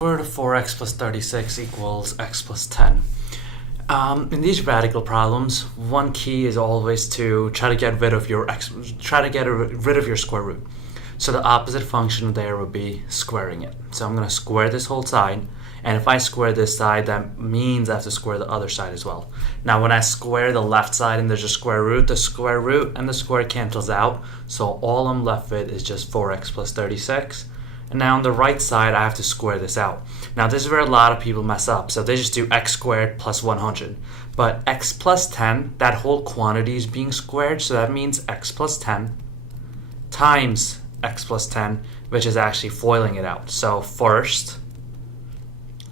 Square root of 4x plus 36 equals x plus 10. In these radical problems, one key is always to try to get rid of your rid of your square root. So the opposite function there would be squaring it. So I'm going to square this whole side, and if I square this side, that means I have to square the other side as well. Now when I square the left side and there's a square root, the square root and the square cancels out, so all I'm left with is just 4x plus 36. And now on the right side, I have to square this out. Now this is where a lot of people mess up. So they just do x squared plus 100. But x plus 10, that whole quantity is being squared. So that means x plus 10 times x plus 10, which is actually foiling it out. So first,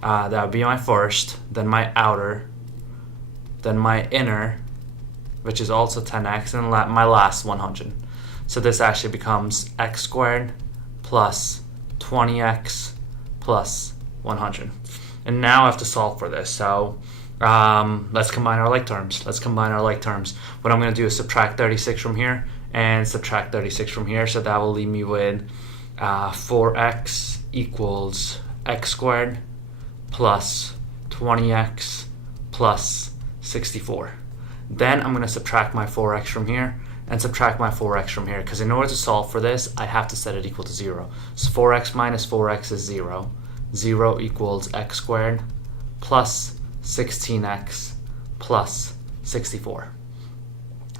that would be my first, then my outer, then my inner, which is also 10x, and my last 100. So this actually becomes x squared plus 20x plus 100. And now I have to solve for this. So let's combine our like terms. What I'm going to do is subtract 36 from here and subtract 36 from here. So that will leave me with 4x equals x squared plus 20x plus 64. Then I'm going to subtract my 4x from here and subtract my 4x from here, because in order to solve for this, I have to set it equal to 0. So 4x minus 4x is 0. 0 equals x squared plus 16x plus 64.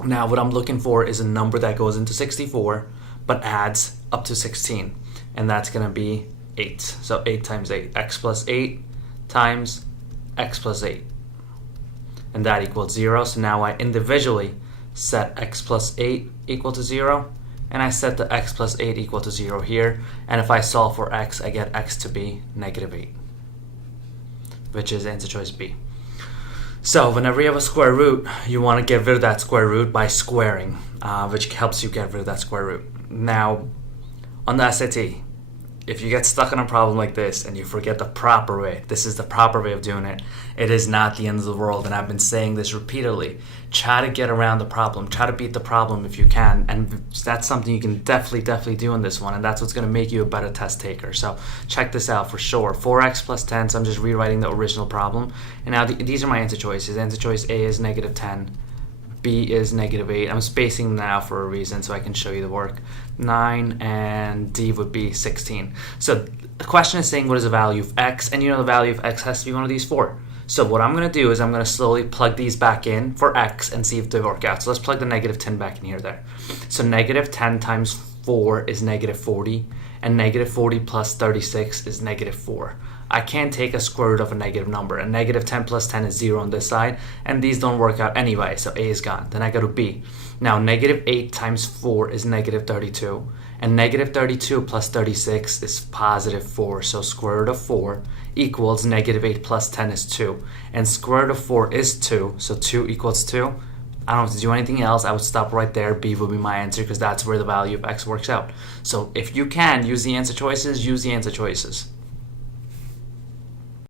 Now what I'm looking for is a number that goes into 64 but adds up to 16, and that's going to be 8. So 8 times 8, x plus 8 times x plus 8. And that equals 0, so now I individually set x plus 8 equal to 0, and I set the x plus 8 equal to 0 here, and if I solve for x, I get x to be negative 8, which is answer choice B. So whenever you have a square root, you want to get rid of that square root by squaring, which helps you get rid of that square root. Now, on the SAT, if you get stuck on a problem like this and you forget the proper way, this is the proper way of doing it, it is not the end of the world, and I've been saying this repeatedly. Try to get around the problem. Try to beat the problem if you can, and that's something you can definitely do in this one, and that's what's going to make you a better test taker. So check this out for sure. 4x plus 10, so I'm just rewriting the original problem, and now these are my answer choices. Answer choice A is negative 10. B is negative 8. I'm spacing them out for a reason so I can show you the work. 9 and D would be 16. So the question is saying what is the value of x, and you know the value of x has to be one of these four. So what I'm going to do is I'm going to slowly plug these back in for x and see if they work out. So let's plug the negative 10 back in here there. So negative 10 times 4 is negative 40, and negative 40 plus 36 is negative 4. I can't take a square root of a negative number, and negative 10 plus 10 is 0 on this side, and these don't work out anyway, so A is gone. Then I go to B. Now negative 8 times 4 is negative 32, and negative 32 plus 36 is positive 4, so square root of 4 equals negative 8 plus 10 is 2, and square root of 4 is 2, so 2 equals 2. I don't have to do anything else. I would stop right there. B would be my answer, because that's where the value of x works out. So if you can use the answer choices, use the answer choices.